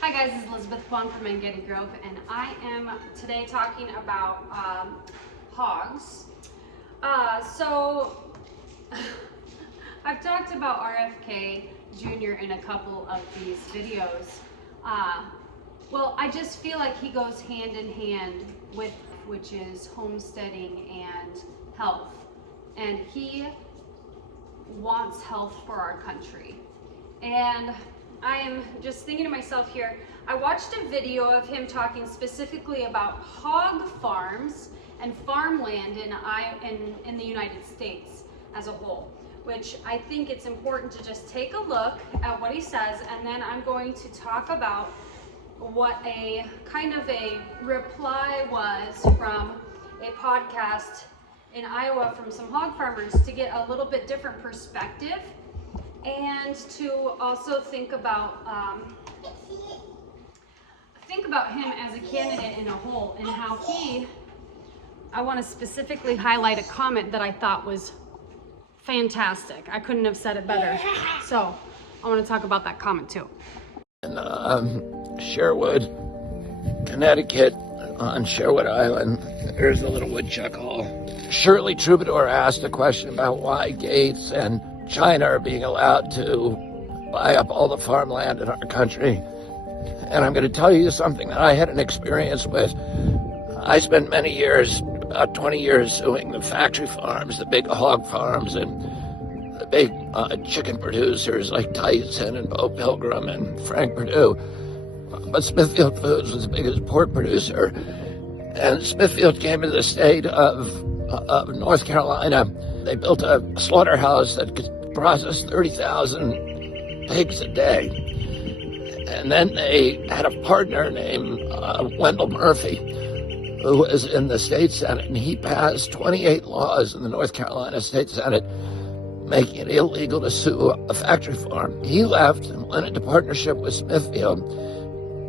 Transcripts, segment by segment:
Hi guys, this is Elizabeth Quam from Getty Grove, and I am today talking about hogs. So I've talked about RFK Jr. in a couple of these videos. Well, I just feel like he goes hand in hand with which is homesteading and health, and he wants health for our country. And I am just thinking to myself here, I watched a video of him talking specifically about hog farms and farmland in the United States as a whole, which I think it's important to just take a look at what he says, and then I'm going to talk about what a kind of a reply was from a podcast in Iowa from some hog farmers to get a little bit different perspective, and to also think about him as a candidate in a whole, and how I want to specifically highlight a comment that I thought was fantastic. I couldn't have said it better. So I want to talk about that comment too. In Sherwood, Connecticut, on Sherwood Island, there's a little woodchuck hall. Shirley Troubadour asked a question about why Gates and China are being allowed to buy up all the farmland in our country. And I'm going to tell you something that I had an experience with. I spent many years, about 20 years, suing the factory farms, the big hog farms, and the big chicken producers like Tyson and Bo Pilgrim and Frank Perdue. But Smithfield Foods was the biggest pork producer. And Smithfield came to the state of North Carolina. They built a slaughterhouse that could process 30,000 pigs a day. And then they had a partner named Wendell Murphy, who was in the state Senate, and he passed 28 laws in the North Carolina State Senate making it illegal to sue a factory farm. He left and went into partnership with Smithfield,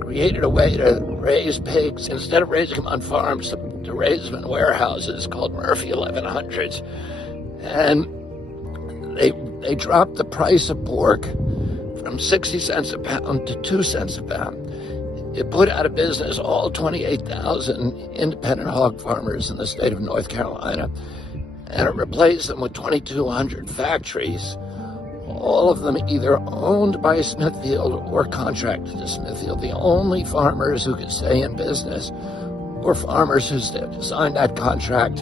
created a way to raise pigs, instead of raising them on farms, to raise them in warehouses called Murphy 1100s. And they dropped the price of pork from 60 cents a pound to 2 cents a pound. It put out of business all 28,000 independent hog farmers in the state of North Carolina, and it replaced them with 2,200 factories, all of them either owned by Smithfield or contracted to Smithfield. The only farmers who could stay in business were farmers who signed that contract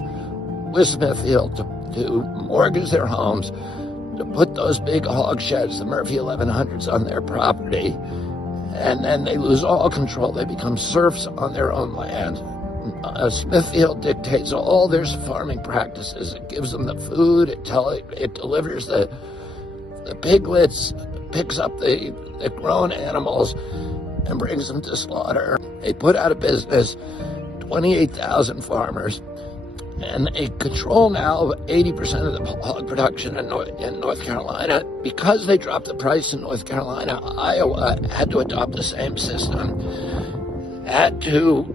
with Smithfield to mortgage their homes, to put those big hog sheds, the Murphy 1100s, on their property, and then they lose all control. They become serfs on their own land. Smithfield dictates all their farming practices. It gives them the food, it delivers the piglets, picks up the grown animals and brings them to slaughter. They put out of business 28,000 farmers, and they control now 80% of the hog production in North Carolina. Because they dropped the price in North Carolina, Iowa had to adopt the same system, had to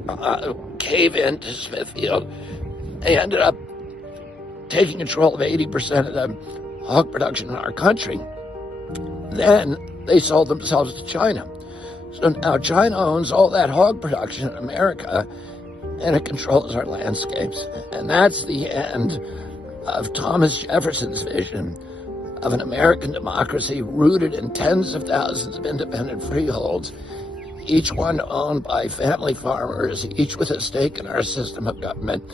cave into Smithfield. They ended up taking control of 80% of the hog production in our country. Then they sold themselves to China. So now China owns all that hog production in America, and it controls our landscapes. And that's the end of Thomas Jefferson's vision of an American democracy rooted in tens of thousands of independent freeholds, each one owned by family farmers, each with a stake in our system of government.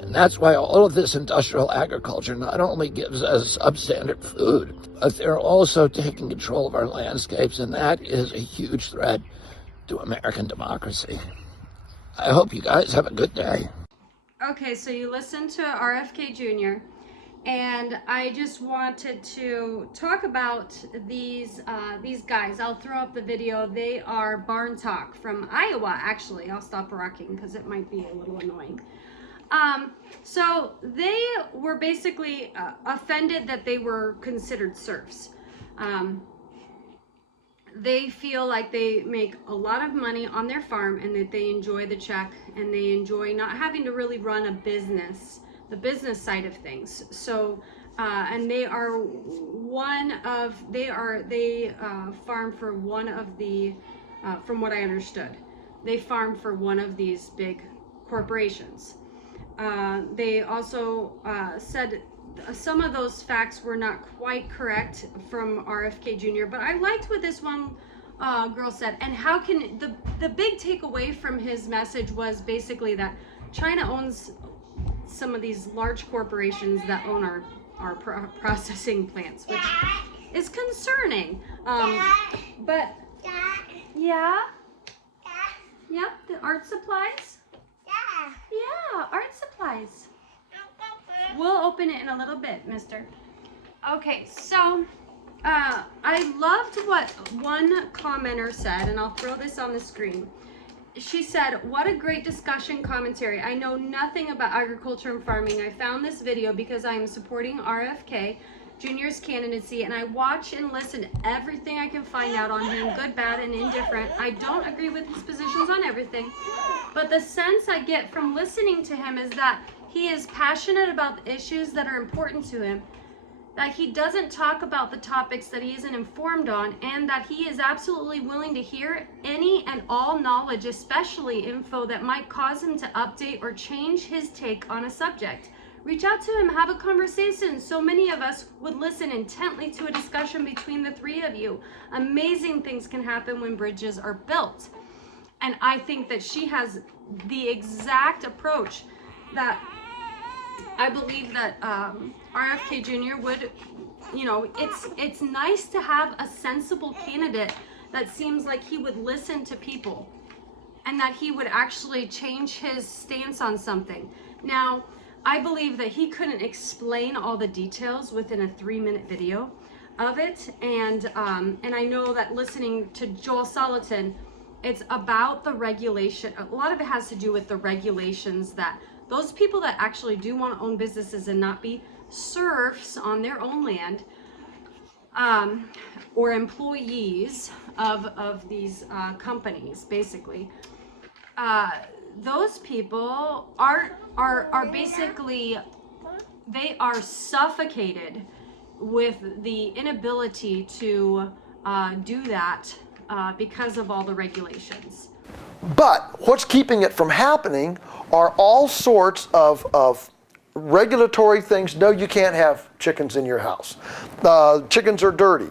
And that's why all of this industrial agriculture not only gives us substandard food, but they're also taking control of our landscapes, and that is a huge threat to American democracy. I hope you guys have a good day. Okay, so you listened to RFK Jr., and I just wanted to talk about these guys. I'll throw up the video. They are Barn Talk from Iowa, actually. I'll stop rocking because it might be a little annoying. So they were basically offended that they were considered serfs. They feel like they make a lot of money on their farm, and that they enjoy the check, and they enjoy not having to really run a business, the business side of things. So and they farm for one of the from what I understood. They farm for one of these big corporations. They also said some of those facts were not quite correct from RFK Jr., but I liked what this one girl said. And how can the big takeaway from his message was basically that China owns some of these large corporations that own our processing plants, which is concerning. But yeah, yep, the art supplies. Yeah, art supplies. We'll open it in a little bit, mister. Okay, so I loved what one commenter said, and I'll throw this on the screen. She said, "What a great discussion commentary. I know nothing about agriculture and farming. I found this video because I am supporting RFK Jr.'s candidacy, and I watch and listen to everything I can find out on him, good, bad, and indifferent. I don't agree with his positions on everything, but the sense I get from listening to him is that he is passionate about the issues that are important to him, that he doesn't talk about the topics that he isn't informed on, and that he is absolutely willing to hear any and all knowledge, especially info that might cause him to update or change his take on a subject. Reach out to him, have a conversation. So many of us would listen intently to a discussion between the three of you. Amazing things can happen when bridges are built." And I think that she has the exact approach that I believe that RFK Jr. would, it's nice to have a sensible candidate that seems like he would listen to people and that he would actually change his stance on something. Now, I believe that he couldn't explain all the details within a 3-minute video of it. And I know that listening to Joel Salatin, it's about the regulation. A lot of it has to do with the regulations that those people that actually do want to own businesses and not be serfs on their own land, or employees of these companies, basically. Those people are basically, they are suffocated with the inability to do that because of all the regulations. But what's keeping it from happening are all sorts of regulatory things. No, you can't have chickens in your house. Chickens are dirty.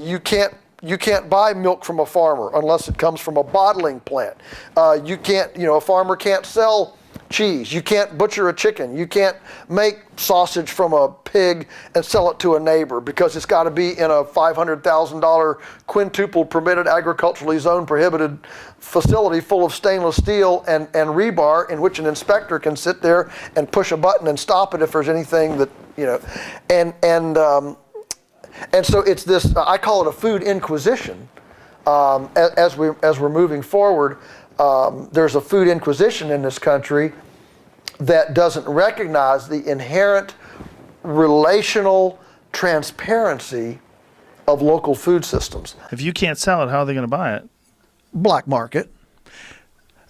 You can't buy milk from a farmer unless it comes from a bottling plant. A farmer can't sell cheese. You can't butcher a chicken. You can't make sausage from a pig and sell it to a neighbor because it's got to be in a $500,000 quintuple permitted agriculturally zoned prohibited facility full of stainless steel and rebar in which an inspector can sit there and push a button and stop it if there's anything that, and so it's this, I call it a food inquisition. As we're moving forward, there's a food inquisition in this country that doesn't recognize the inherent relational transparency of local food systems. If you can't sell it, how are they going to buy it? Black market.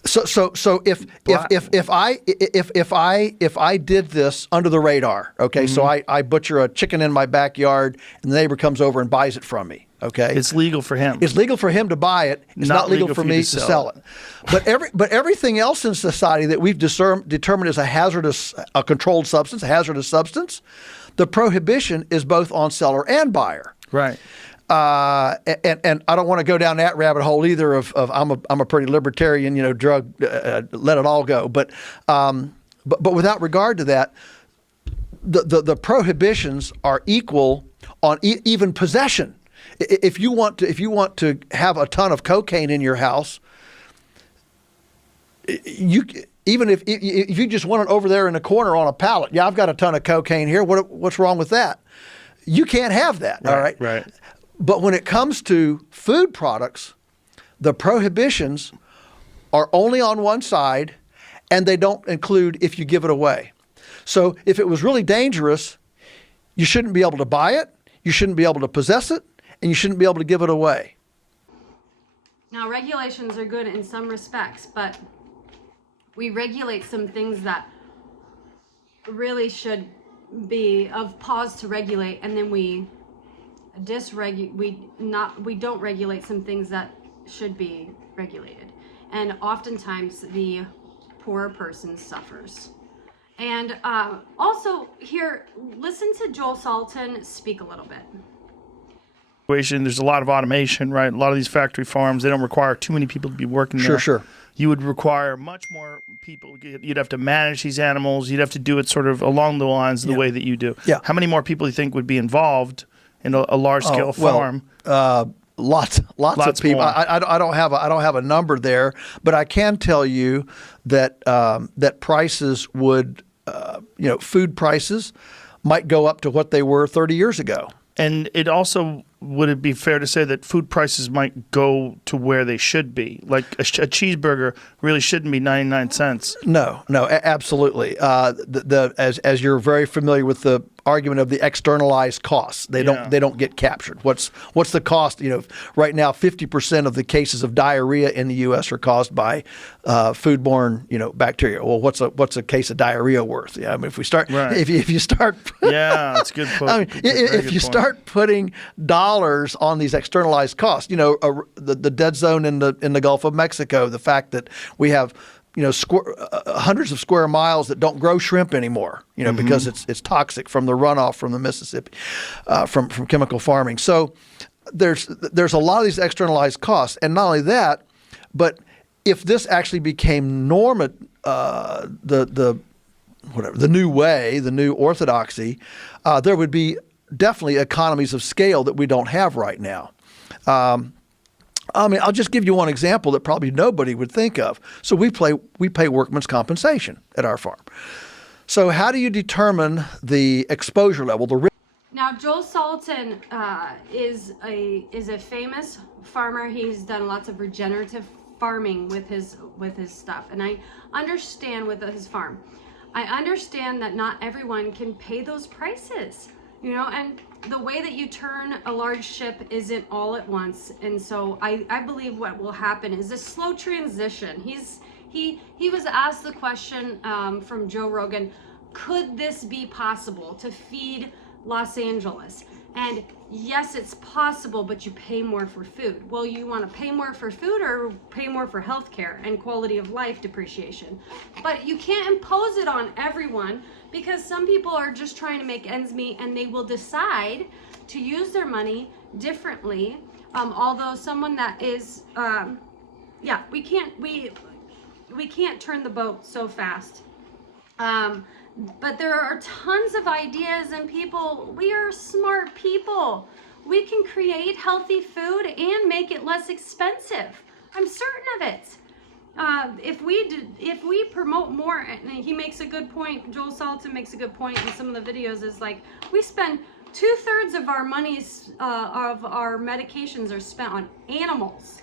So if I did this under the radar, okay, Mm-hmm. so I butcher a chicken in my backyard and the neighbor comes over and buys it from me, okay? It's legal for him. It's legal for him to buy it. It's not legal for me to sell it. But everything else in society that we've determined as a controlled substance, a hazardous substance, the prohibition is both on seller and buyer. Right. And I don't want to go down that rabbit hole either of I'm a pretty libertarian, drug, let it all go. But without regard to that, the prohibitions are equal on even possession. If you want to have a ton of cocaine in your house, even if you just want it over there in the corner on a pallet, yeah, I've got a ton of cocaine here. What's wrong with that? You can't have that. Right, all right. Right. But when it comes to food products, the prohibitions are only on one side, and they don't include if you give it away. So if it was really dangerous, you shouldn't be able to buy it, you shouldn't be able to possess it, and you shouldn't be able to give it away. Now, regulations are good in some respects, but we regulate some things that really should be of pause to regulate, and then we don't regulate some things that should be regulated. And oftentimes the poor person suffers. And also here, listen to Joel Salton speak a little bit. There's a lot of automation, right? A lot of these factory farms, they don't require too many people to be working there. Sure. You would require much more people. You'd have to manage these animals. You'd have to do it sort of along the lines of the way that you do. Yeah. How many more people do you think would be involved in a large-scale farm? Lots of people. I don't have a number there, but I can tell you that that prices would, food prices might go up to what they were 30 years ago. And it also, would it be fair to say that food prices might go to where they should be? Like a cheeseburger really shouldn't be 99 cents. No, absolutely. As you're very familiar with the argument of the externalized costs, they don't get captured. What's the cost? Right now 50% of the cases of diarrhea in the U.S. are caused by foodborne bacteria. Well, what's a case of diarrhea worth? Yeah, I mean, if we start if you start that's a good point. I mean, if you start putting dollars on these externalized costs, the dead zone in the Gulf of Mexico, the fact that we have hundreds of square miles that don't grow shrimp anymore, because it's toxic from the runoff from the Mississippi, from chemical farming. So there's a lot of these externalized costs, and not only that, but if this actually became the new way, the new orthodoxy, there would be definitely economies of scale that we don't have right now. I'll just give you one example that probably nobody would think of. So we pay workman's compensation at our farm. So how do you determine the exposure level, the risk? Now, Joel Salton is a famous farmer. He's done lots of regenerative farming with his stuff, and I understand with his farm. I understand that not everyone can pay those prices, and the way that you turn a large ship isn't all at once. And so I believe what will happen is a slow transition. He was asked the question from Joe Rogan, could this be possible to feed Los Angeles? And yes, it's possible, but you pay more for food. Well, you want to pay more for food or pay more for healthcare and quality of life depreciation. But you can't impose it on everyone, because some people are just trying to make ends meet, and they will decide to use their money differently. Although someone that is, we can't turn the boat so fast. But there are tons of ideas, and people, we are smart people. We can create healthy food and make it less expensive. I'm certain of it. If we promote more, and he makes a good point, Joel Salton makes a good point in some of the videos, is like, we spend 2/3 of our monies, of our medications are spent on animals.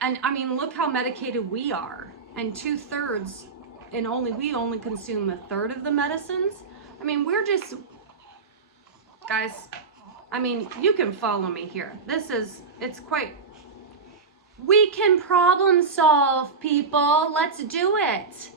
And I mean, look how medicated we are, and 2/3, and we only consume 1/3 of the medicines. I mean, guys, I mean, you can follow me here. We can problem solve, people. Let's do it.